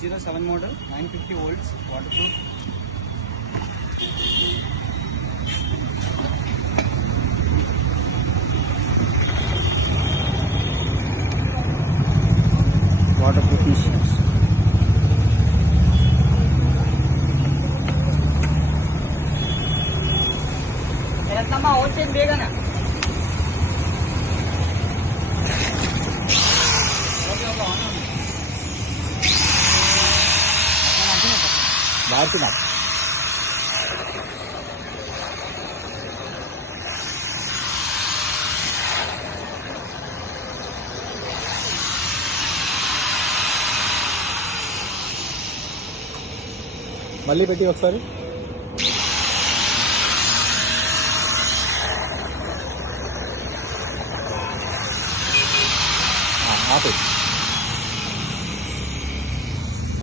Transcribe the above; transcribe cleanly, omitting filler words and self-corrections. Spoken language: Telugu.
807 model, 950 volts, waterproof. Waterproof machines. Nama ocean bega na. बाहर की बात మళ్ళీ పెట్టి ఒకసారి